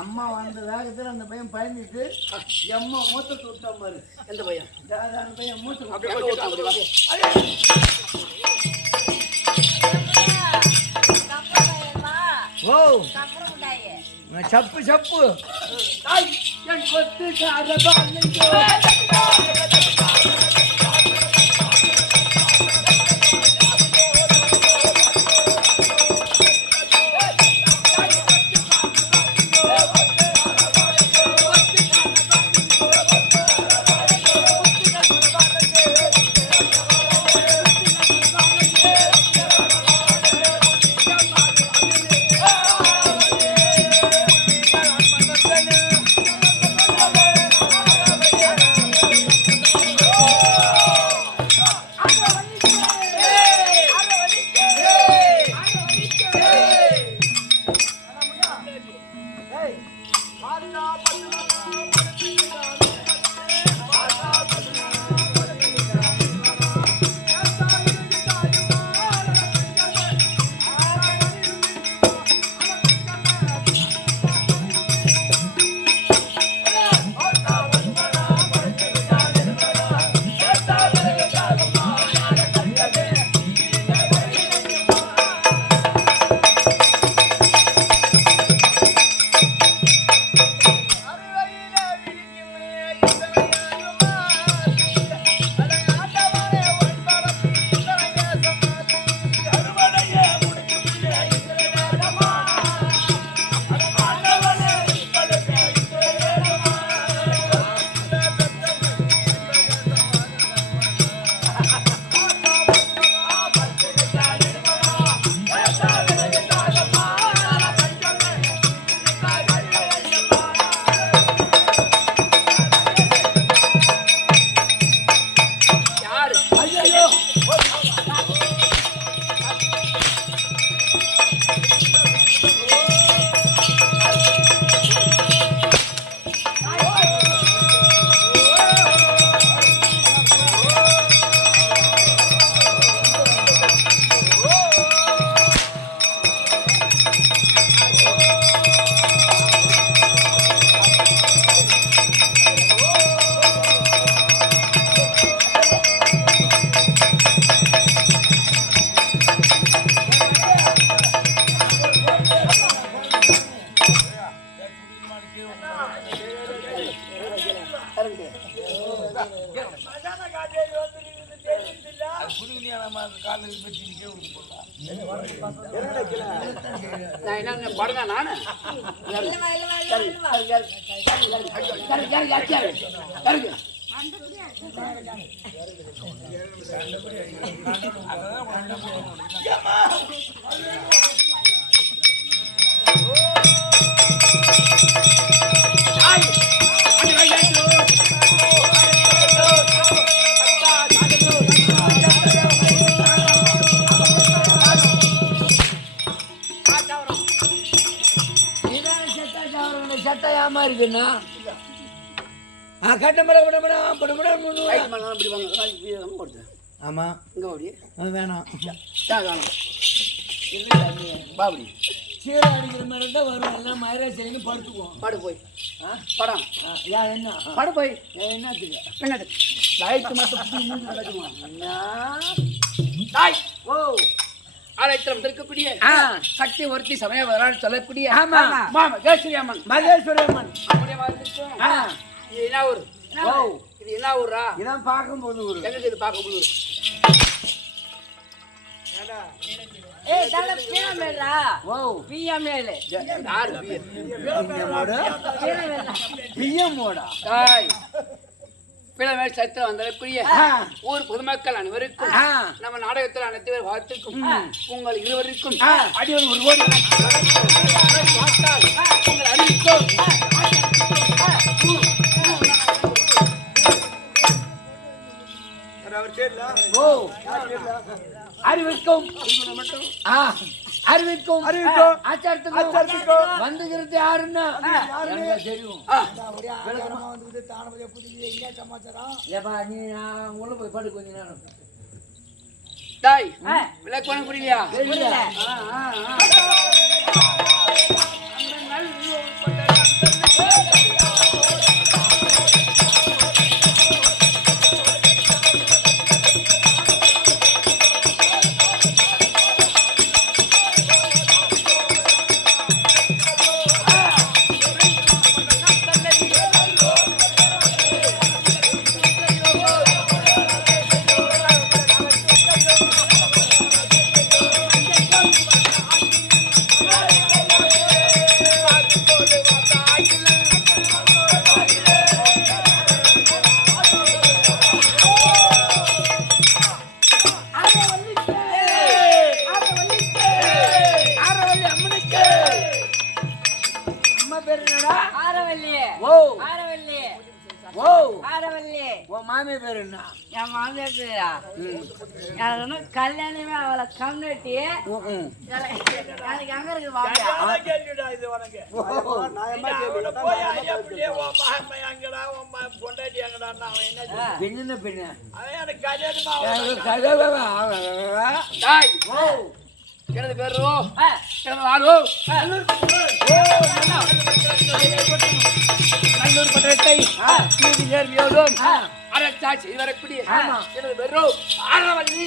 அம்மா வந்த வேகத்துல அந்த பையன் பயந்துட்டு எம்மா மூத்த விட்டா பாரு. எந்த பையன்? அந்த பையன் மூத்த ஓ சப்பு சப்பு என் கொத்து காலையில் மெட்டிக்கே போடலாம். நான் என்ன படுங்க நானு சட்டையாம இருக்குன்னா ஆமா வேணாம் பாபடி சீரை அடிக்கிற மாதிரி தான் வரும் எல்லாம் மயிராசின்னு படுத்துக்குவோம். பாடு போய் படம் யார் என்ன பாடு போய் என்னத்துக்கு என்னது லைட் மட்டும் ஓ ஆலயத்தில் இருக்கக்கூடிய சக்தி ஒருத்தி சமய வரலாறு சொல்லக்கூடிய மகேஸ்வரி அம்மன் மகேஸ்வரி அம்மன் அப்படியே வாழ்ந்துட்டோம். இது என்ன ஊர்? இது என்ன ஊரா? இதான் பார்க்கும்போது ஊரு. எங்களுக்கு இது பார்க்கும்போது சத்திரம் வந்தக்கூடிய ஊர் பொதுமக்கள் அனைவருக்கும் நம்ம நாடகத்தில் அனைத்து பேர் வாழ்த்துக்கும் உங்கள் இருவருக்கும் அடியோடு ஒரு கோடி உங்கள் அறிவிக்கும் அறிவிக்கும் அறிவிக்கும் ஆச்சாரத்துக்கும் வந்துகிறது யாருன்னா தெரியும். நீ உள்ள போய் படு கொஞ்ச நேரம். டாய் விளக்கு பண்ண புரியலையா? மாமிய பேர் என்ன? என் மாமியார் பேரா? எனக்கு கல்யாணமே அவளை கம்யூனிட்டி எனக்கு எங்க இருக்கு பெண்ணு பெண்ணு எனது பேரோ ஆரோ நல்லூர் பட்டத்தை நேர்மையோடும் அரசாட்சி வரக்கூடிய எனது பேரோ ஆரவல்லி.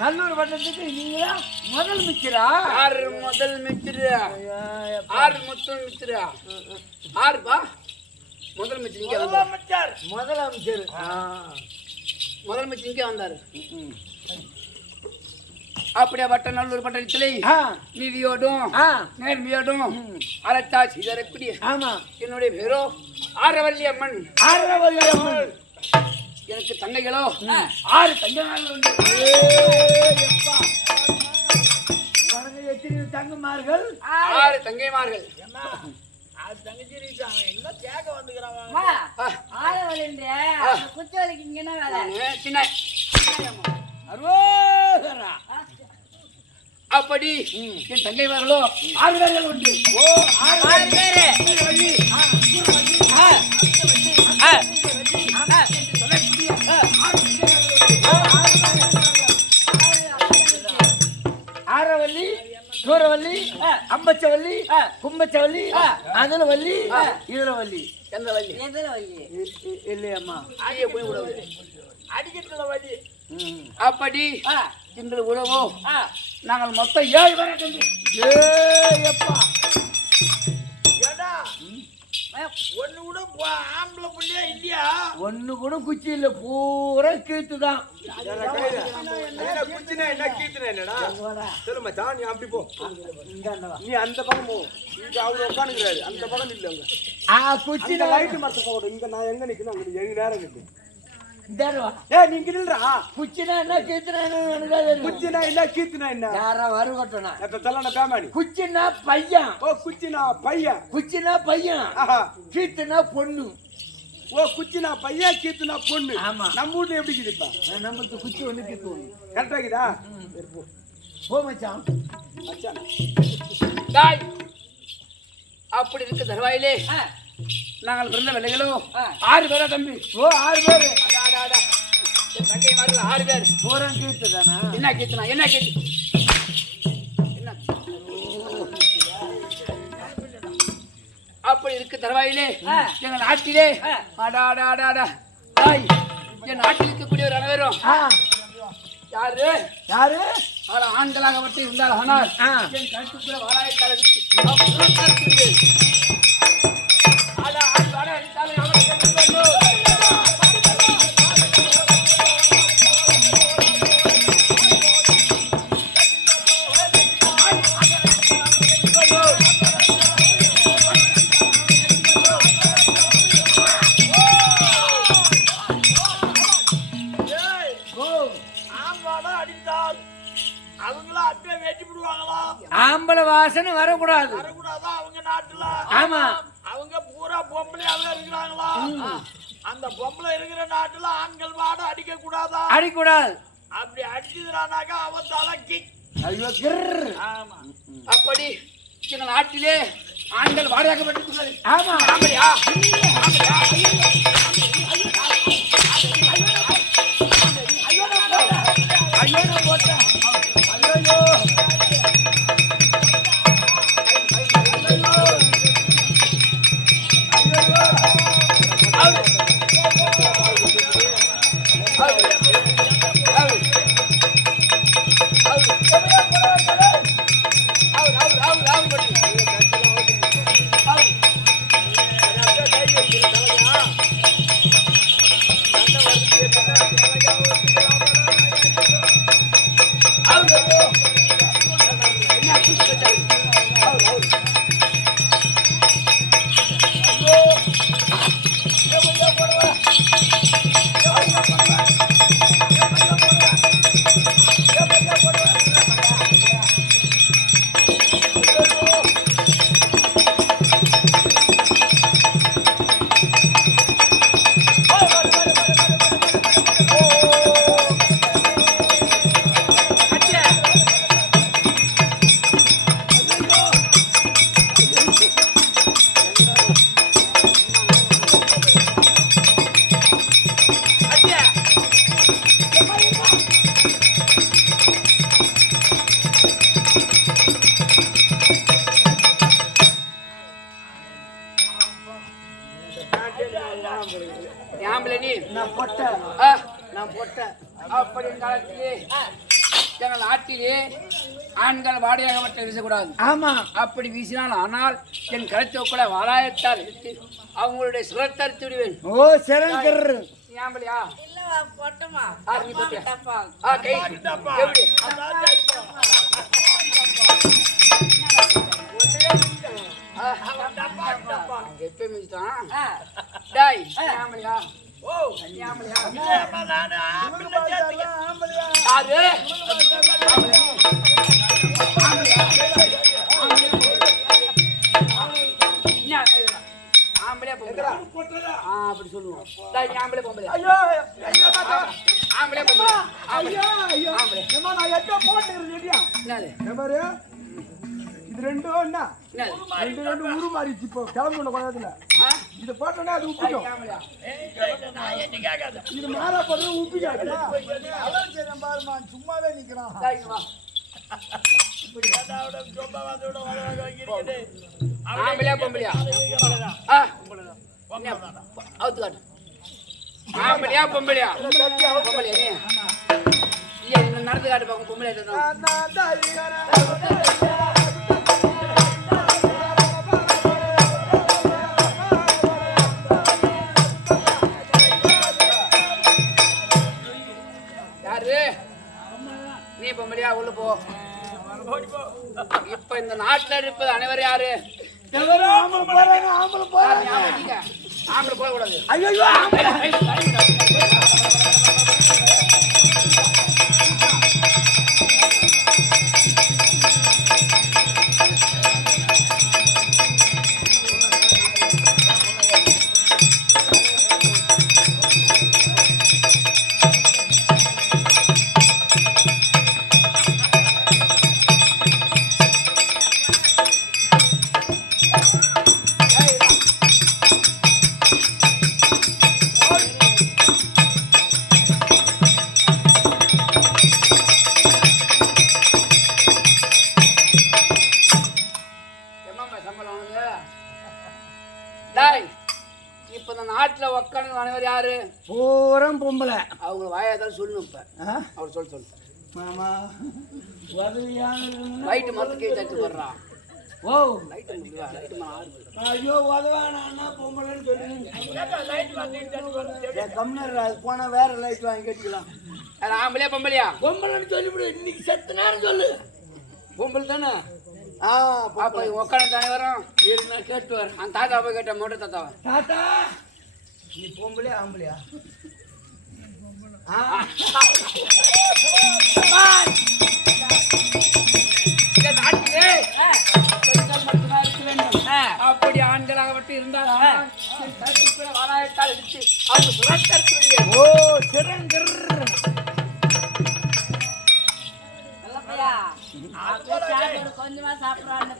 நல்லூர் பட்டத்துக்கு நீங்க முதல் மிச்சரா? ஆறு முதல் மிச்சரா? ஆறு மொத்தம் மிச்சரா? ஆறுபா முதல் மிச்சர் இங்கே வந்தார். முதலமைச்சர் முதல் மிச்சர் இங்கே வந்தாரு. அப்படியே வட்ட நல்லூர் பட்டணத்திலே நீதியோடும் நேர்மையோடும் அரசாட்சி வரக்கூடிய என்னுடைய பேரோ ஆரவல்லி அம்மன். ஆரவல்லி அம்மன் எனக்கு தங்கைகளோ 6 தங்கைகள் உண்டு. எத்தனை தங்கமார்கள்? 6 தங்கைமார்கள். அப்படி என் தங்கைமார்களோ 6 பேர்கள் உண்டு. ஆரவல்லி, சூரவல்லி, அம்பச்சவல்லி, கும்பச்சவல்லி, அதுல வள்ளி, இதுல வள்ளி. எந்த வள்ளி? இல்லையம்மா அடிக்கிறதுல வள்ளி. அப்படி இந்த உறவோ நாங்கள் மொத்தம் 7 பேரை ஒண்ணு கூட ஆம்பளை புள்ளியா இல்லையா? ஒண்ணு கூட குச்சி இல்ல, பூரா கீத்துதான். குச்சினா என்ன கீத்துனா என்னடா? சொல்லு மச்சான், நீ அப்படி போ. நீ அந்த பக்கம் போ. இங்க அவரு உட்காந்துக்கிறாரு, அந்த பக்கம் இல்ல. குச்சி லைட் மரத்து போடும். இங்க நான் எங்க நிக்கணும் அங்க எங்க நேரம் நிக்கு. நீங்க இல்லடா. குச்சினா என்ன கீத்துனா என்ன? குச்சினா என்ன கீத்துனா என்ன? யாரா வருகட்டனா? தலன பேமானி. குச்சினா பையன். ஓ குச்சினா பையன். குச்சினா பையன். கீத்துனா பொண்ணு. ஓ குச்சினா பையன், கீத்துனா பொண்ணு. ஆமா. நம்ம ஊர்ல எப்படி இருக்குதுப்பா? நம்மளுக்கு குச்சி வந்து கீத்து கரெக்டா இருக்குதா? போ மச்சான். மச்சான் டாய் அப்படி இருக்கு தருவாயிலே. நாங்கள் பிறந்த வெள்ளைகளும் 6 பேரா தம்பி. ஓ 6 பேரு. என் தங்கை மாதிரி 6 பேர். பூரா கீத்து தானா? என்ன கீத்துனா என்ன கீத்து? என்ன அப்படி இருக்கு தருவாயிலே. எங்கள் நாட்டிலே என் நாட்டில் இருக்கக்கூடிய ஒரு அனைவரும் யாரு யாரு ஆண்களாக மட்டும் இருந்தால் ஆனால் என் கருத்துக்குள்ள வாராயத்தால் ஆம்பளை வாசனை வரக்கூடாது. அவங்க நாட்டுல. ஆமா. அவங்க பூரா பொம்பளையாவே இருக்கிறாங்களா? அந்த பொம்பளை இருக்கிற நாட்டுல ஆண்கள் வாட அடிக்க கூடாதா? அடிக்கூடாது. அப்படி அடிச்சுறானாக்கா அவன் தலைக்கு. ஐயோ கிர். ஆமா. அப்படி எங்கள் நாட்டிலே ஆண்கள் வாடகைப்பட்டிருக்கிறது. ஆமா. ஆம்பளையா? ஐயோ போட்டா. ஐயோ அப்படி காலத்திலே எங்கள் நாட்டிலே ஆண்கள் வாடகையாக வீசக்கூடாது. ஆமா. அப்படி வீசினால் ஆனால் என் கருத்துக்குள்ள வாராயத்தால் எடுத்து அவங்களுடைய சுரத்தரித்து விடுவேன். ஓ சரங்கர். ஆம்பளையா? இல்ல போட்டமா. நீ போட்டியா? டப்பா. கை எப்படி? எப்ப மிஞ்சிட்டான்? டாய் ஆம்பளையா? ஓ ஆம்பளையா? ஆறு ஆம்பளையா பொம்பளையா? அப்படி சொல்லுவோம். ஆம்பளை பொம்பளை. ஆம்பளை பொம்பளை. என்னது? இது ரெண்டும் என்ன? ரெண்டு உரு மாறிச்சு. இப்போ கிளம்பு கொண்டாதுல இது போட்டோன்னா அது உப்பிக்கும். இது மாறா போது உப்பிக்காது. சும்மாவே நிக்கிறான். ஆம்பளையா பொம்பளையா? ஆம்பளையா பொம்பளையா? பொம்பளையா? நடந்து காட்டு பாக்க பொம்பளை. நாட்டுல இருப்பது அனைவரும் யாரு? ஆம்பளை போறாங்க ஆம்பளை போக கூடாது. ஐயோ இப்ப இந்த நாட்டுல உட்காந்து அனைவரும் யாரு? பூரம் பொம்பளை. அவங்க வாயாதான் சொல்லணும். இப்ப அவர் சொல்லு மாமா உதவியான லைட்டு மரத்துக்கே தச்சு போடுறான். ஓ லைட்டு ஐயோ உதவானா பொம்பளைன்னு சொல்லுங்க. கம்னர் அது போனா வேற லைட் வாங்கி கட்டிக்கலாம். ஆம்பளையா பொம்பளையா? பொம்பளைன்னு சொல்லிவிடு. இன்னைக்கு செத்து நேரம் சொல்லு. பொம்பளை தானே? அப்ப உட்காந்து தானே வரும். நான் கேட்டு வரேன். அந்த தாத்தா போய் கேட்ட மோட்டை தாத்தாவா? தாத்தா நீ பொம்பளையா ஆம்பளையா? அப்படி ஆண்களாகப்பட்டு இருந்தாலும் வாழாயிட்டால் எடுத்து அவங்க சுரத்தற்கு ஓ சிறங்கர் கொஞ்சமா சாப்பிடுறான்னு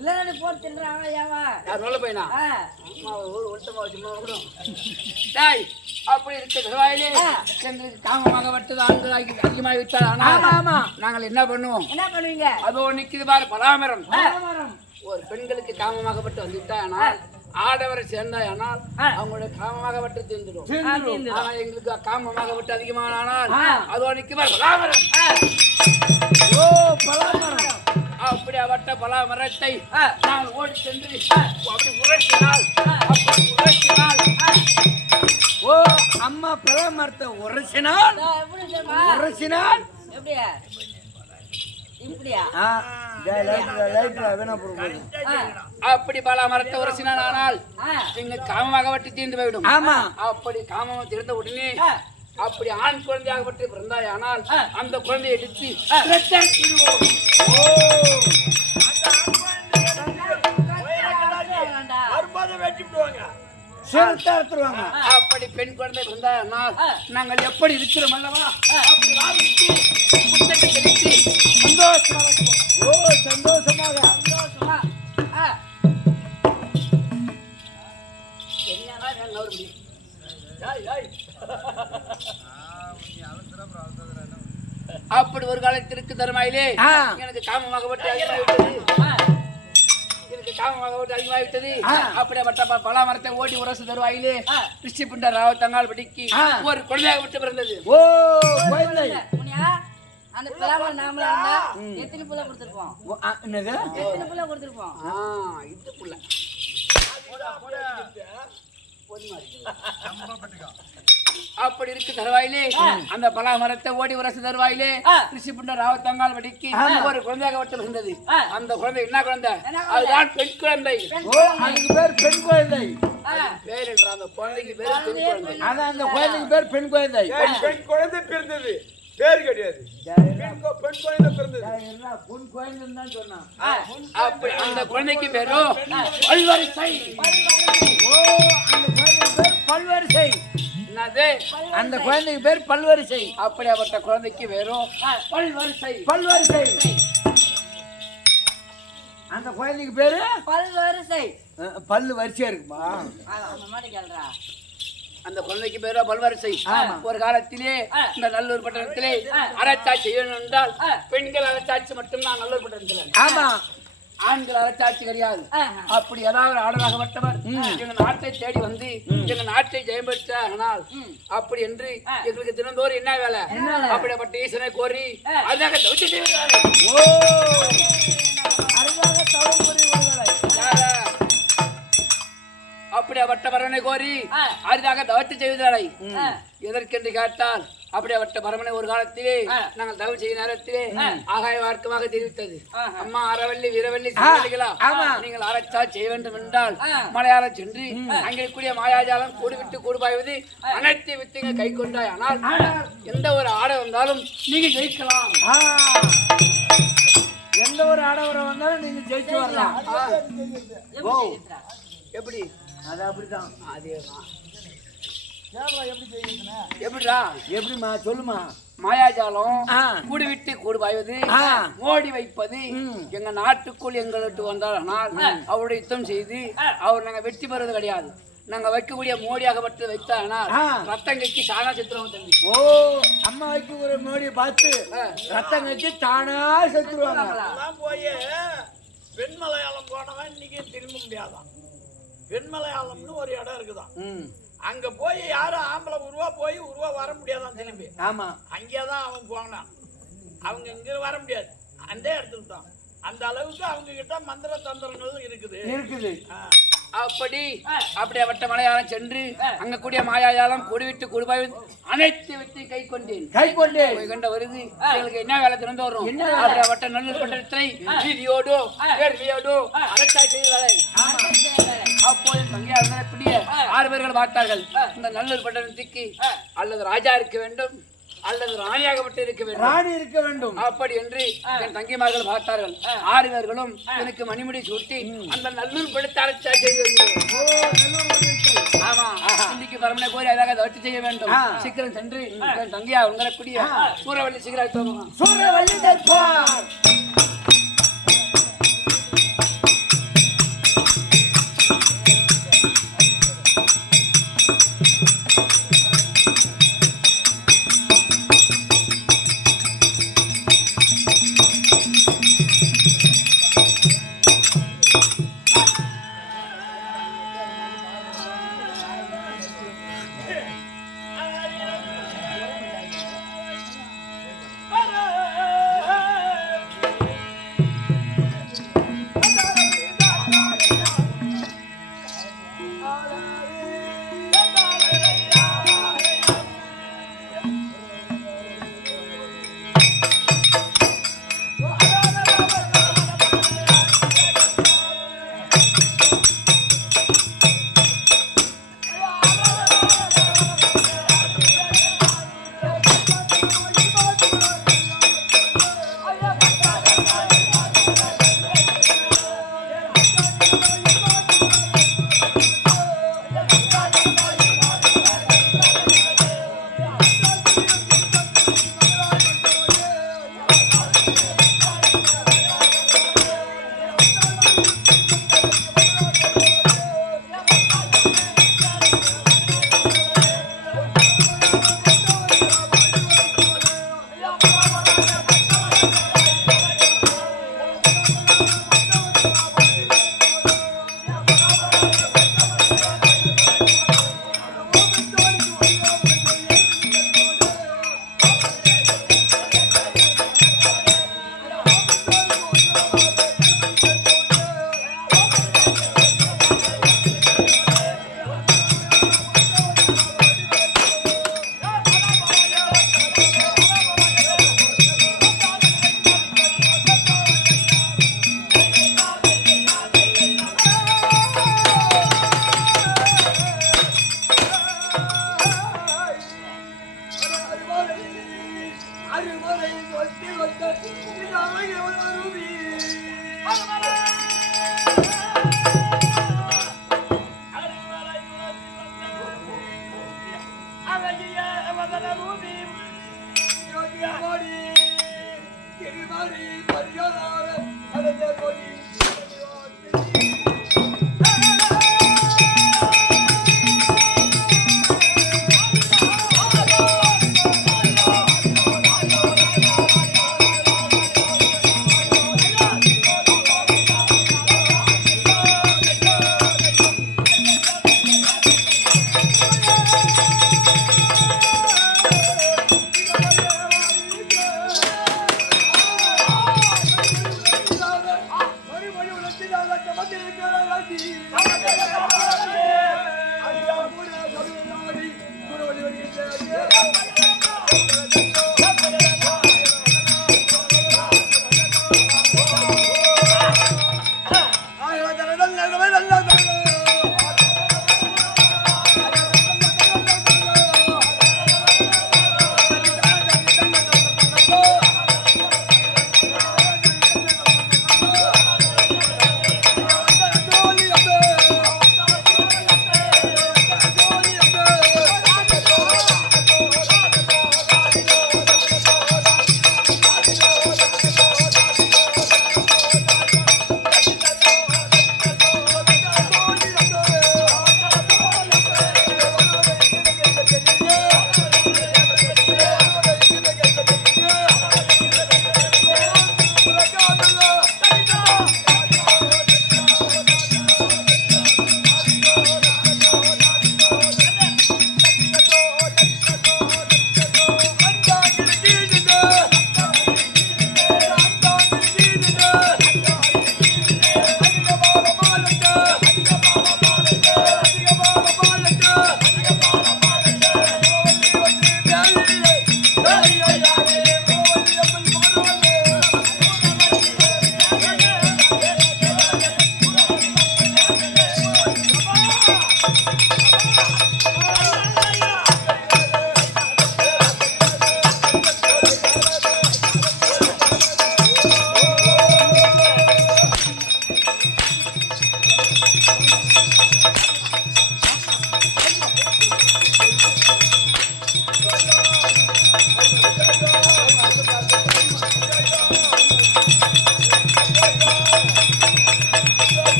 இல்ல போட்டு தின்றாங்க. ஏவா யார் நல்ல பையனா? அப்படி இருக்க தருவாயிலே எங்களுக்கு காமமாக வட்டது ஆண்கள் அதிகமாக விட்டால். ஆனால் நாங்கள் என்ன பண்ணுவோம்? என்ன பண்ணுவீங்க? அதோ நிக்குது பாரு பலாமரம். ஒரு பெண்களுக்கு காமமாகப்பட்டு வந்துவிட்டா ஆனால் ஆடவரை சேர்ந்தாயானால் அவங்களுடைய காமமாகப்பட்டு தீர்ந்துடும். ஆனா எங்களுக்கு காமமாகப்பட்டு அதிகமானால் அதோ நிக்குது பாரு பலாமரம். ஓ பலாமரம். அப்படியா வட்ட பலாமரத்தை நாங்கள் ஓடி சென்று அப்படி உரைச்சினால் ஓ அம்மா பலாமரத்தை உரைச்சினால் எப்படியா இப்படியா? அப்படி பலாமரத்தை உரைச்சினால் ஆனால் எங்க காமமாக வட்டி தீர்ந்து போய்விடும். ஆமா அப்படி காமம் தீர்ந்த உடனே அப்படி ஆண் குழந்தையாகப்பட்டு பிறந்தாயானால் அந்த குழந்தையை எடுத்து அப்படி பெண் குழந்தை பிறந்தாயானால் நாங்கள் எப்படி இருக்கிறோம் அல்லவா சந்தோஷமாக அப்படி ஒரு காலத்திற்கு தருமாயிலே எனக்கு காமமாகப்பட்டு அதிகமாகிவிட்டது. அப்படிப்பட்ட பலாமரத்தை ஓடி உரசு தருவாயிலே ரிஷி புண்ட ராவத்தங்கால் படிக்கு ஒரு குழந்தையாக விட்டு பிறந்தது. ஓ அந்த பலாமரம் நாமளே இருந்தா எத்தனை புள்ள கொடுத்துருப்போம்? எத்தனை புள்ள கொடுத்துருப்போம்? இது புள்ள அப்படி இருக்கு தருவாயிலே அந்த பலாமரத்தை ஓடி உரசு தருவாயிலே ரிஷி புண்ட ராவத்தங்கால் படிக்கு ஒரு குழந்தையாக விட்டு பிறந்தது. அந்த குழந்தை என்ன குழந்தை? அதுதான் பெண் குழந்தை. அதுக்கு பேர் பெண் குழந்தை. பேர் என்ற அந்த குழந்தைக்கு பேர் பெண் குழந்தை. அதான் அந்த குழந்தைக்கு பேர் பெண் குழந்தை. பெண் குழந்தை பிறந்தது பேர் கிடையாது. பெண் குழந்தை பிறந்தது. பொன் குழந்தைன்னு தான் சொன்னான். அப்படி அந்த குழந்தைக்கு பேரும் பல்வரிசை. ஓ அந்த குழந்தைக்கு பேர் பல்வரிசை. என்னது? அந்த குழந்தைக்கு பேர் பல்வரிசை. அப்படியாப்பட்ட குழந்தைக்கு வெறும் பல்வரிசை. பல்வரிசை. அந்த குழந்தைக்கு பேரு பல்வரிசை. பல்லு வரிசையா இருக்குமா? அந்த மாதிரி கேள்றா. அந்த குழந்தைக்கு பேரோ பல்வரிசை. ஒரு காலத்திலே இந்த நல்லூர் பட்டணத்திலே அரசாட்சி செய்யணும் என்றால் பெண்கள் அரசாட்சி மட்டும்தான் நல்லூர் பட்டணத்தில். ஆமா ஆண்கள் அரசாட்சி கிடையாது. அப்படி ஏதாவது ஆடலாகப்பட்டவர் எங்க நாட்டை தேடி வந்து எங்க நாட்டை ஜெயம் பெற்றால் அப்படி என்று எங்களுக்கு தினந்தோறும் என்ன வேலை? அப்படிப்பட்ட ஈசனை கோரி அதாக தவிச்சு செய்வார்கள். அப்படிப்பட்ட வரனை கோரி அரிதாக தவத்து செய்வதாலை எதற்கென்று கேட்டால் அப்படியாப்பட்ட பரமனை ஒரு காலத்திலே நாங்கள் தவம் செய்யும் நேரத்திலே ஆகாய வார்க்கமாக தெரிவித்தது, அம்மா அறவள்ளி வீரவள்ளி சிறுவள்ளிகளா, நீங்கள் அரைச்சா செய்ய வேண்டும் என்றால் மலையாளம் சென்று அங்கே கூடிய மாயாஜாலம் கூடு விட்டு கூடு பாய்வது அனைத்து வித்துங்க கை கொண்டாய். ஆனால் எந்த ஒரு ஆடை வந்தாலும் நீங்க ஜெயிக்கலாம். எந்த ஒரு ஆடவரம் வந்தாலும் நீங்க ஜெயிச்சு வரலாம். எப்படி? அது அப்படிதான். அதேதான். எப்படிடா? எப்படிமா சொல்லுமா? மாயாஜாலம் கூடு விட்டு கூடு பாய்வது, மோடி வைப்பது எங்க நாட்டுக்குள் எங்களுக்கு வந்தால் அவருடைய யுத்தம் செய்து அவர் நாங்க வெற்றி பெறுவது கிடையாது. நாங்க வைக்கக்கூடிய மோடியாகப்பட்டு வைத்தானா ரத்தம் கட்சி சாணா செத்துருவோம் தம்பி. ஓ, அம்மா வைக்க ஒரு மோடியை பார்த்து ரத்தம் கட்சி தானா செத்துருவாங்க. போய் வெண்மலையாளம் போனவன் இன்னைக்கு திரும்ப முடியாதான். வெண்மலையாளம்னு ஒரு இடம் இருக்குதான். அங்க போய் யாரும் ஆம்பளை உருவா வர முடியாதான் திரும்பி. ஆமா, அங்கேதான் அவன் போனான். அவங்க இங்க வர முடியாது, அந்த இடத்துல தான். அந்த அளவுக்கு அவங்க கிட்ட மந்திர தந்திரங்கள் இருக்குது. அப்படியாப்பட்ட மலையாளம் சென்று அங்க கூடிய மாயாஜாலம் கூடுவிட்டு கூடுபாய் அனைத்து விட்டு கை கொண்டேன் கண்ட வருது. எங்களுக்கு என்ன வேலை திறந்து வரும்? அப்படியாப்பட்ட நல்லூர் பட்டணத்தை வீதியோடு வேர்வையோடு அரசா செய்தார்கள். அப்போ என் தங்கையார் இப்படியே 6 பேர்கள் பார்த்தார்கள். இந்த நல்லூர் பட்டணத்துக்கு அல்லது ராஜா இருக்க வேண்டும் அல்லது ராணியாகப்பட்டு இருக்க வேண்டும் அப்படி என்று என் தங்கிமார்கள் பார்த்தார்கள். 6 பேர்களும் எனக்கு மணிமுடி சூட்டி அந்த நல்லூர் படுத்த அரைச்சா செய்து ஆமா இன்னைக்கு பரமனை கோரி அதாக வச்சு செய்ய வேண்டும். சீக்கிரம் சென்று என் தங்கியா உங்கக்கூடிய சூரவள்ளி சீக்கிரம் சூரவள்ளி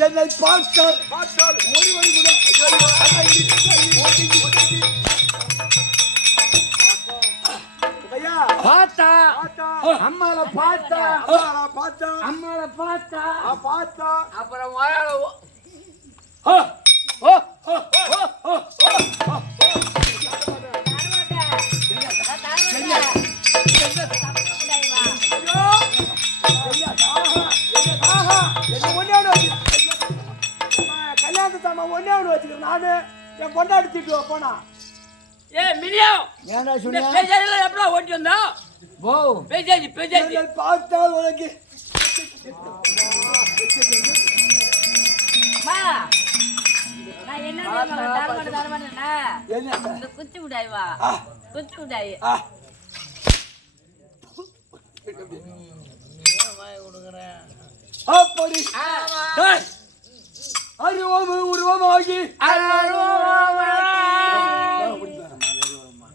என்னை பார்த்தால் ஒருவன் கூட ஐயா பார்த்தா பார்த்தா அம்மால பார்த்தா பார்த்தா அம்மால பார்த்தா பார்த்தா அப்புறம் வாயால கல்யாணத்து சாமா ஒன்னே ஒன்று வச்சுக்கிறேன் நானு என் பொண்டாடி திட்டு போனா ஏ மினியா ஏன்டா இந்த சொன்ன பேஜாஜில எப்படா ஓட்டி வந்தா போ பேஜாஜி என்னை பார்த்தால் உனக்கு அம்மா, நான் என்ன தரமாட்டேன்னா என்ன இந்த குச்சி மிட்டாய் வா குச்சி மிட்டாய் அப்படி டேய், அருவம் உருவமாகி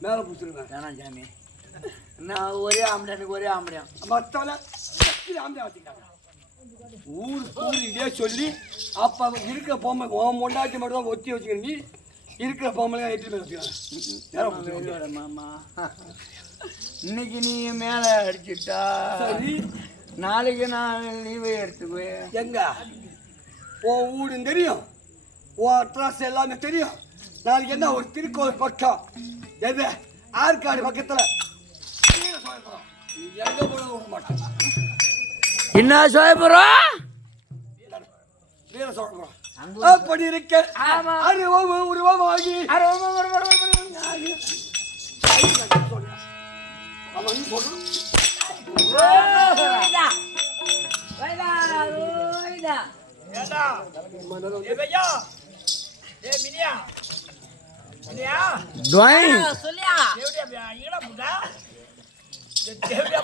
மேல பிடிச்சிருவேன் வேணாம் சாமி நான் ஒரே ஆம்பளை எனக்கு ஒரே ஆம்பளையா மத்தவள ஆம்பளை வச்சுக்கிட்டாங்க ஊர் ஊர் இதே சொல்லி அப்ப இருக்கிற பொம்மை உன் பொண்டாட்டி மட்டும் தான் ஒத்தி வச்சுக்கணும் நீ இருக்கிற பொம்மை எட்டு பேர் வச்சுக்கிறாங்க மாமா இன்னைக்கு நீ மேல அடிச்சுட்டா சரி நாளைக்கு நான் லீவை எடுத்துக்குவேன் எங்க உன் ஊடும் தெரியும் உன் அட்ரஸ் எல்லாமே தெரியும் நாளைக்கு என்ன ஒரு திருக்கோவில் பக்கம் எது ஆற்காடு பக்கத்துல நீ எங்க போட விட மாட்டேன் என்ன சோயபுரம் வீர சொல்றோம் அப்படி இருக்க அருவம் உருவமாகி அவன் சொல்றான் ஏண்டா ஏ பையா ஏ மினியா மினியா சொல்லியா எப்படியா ஈடா புட்டா எப்படியா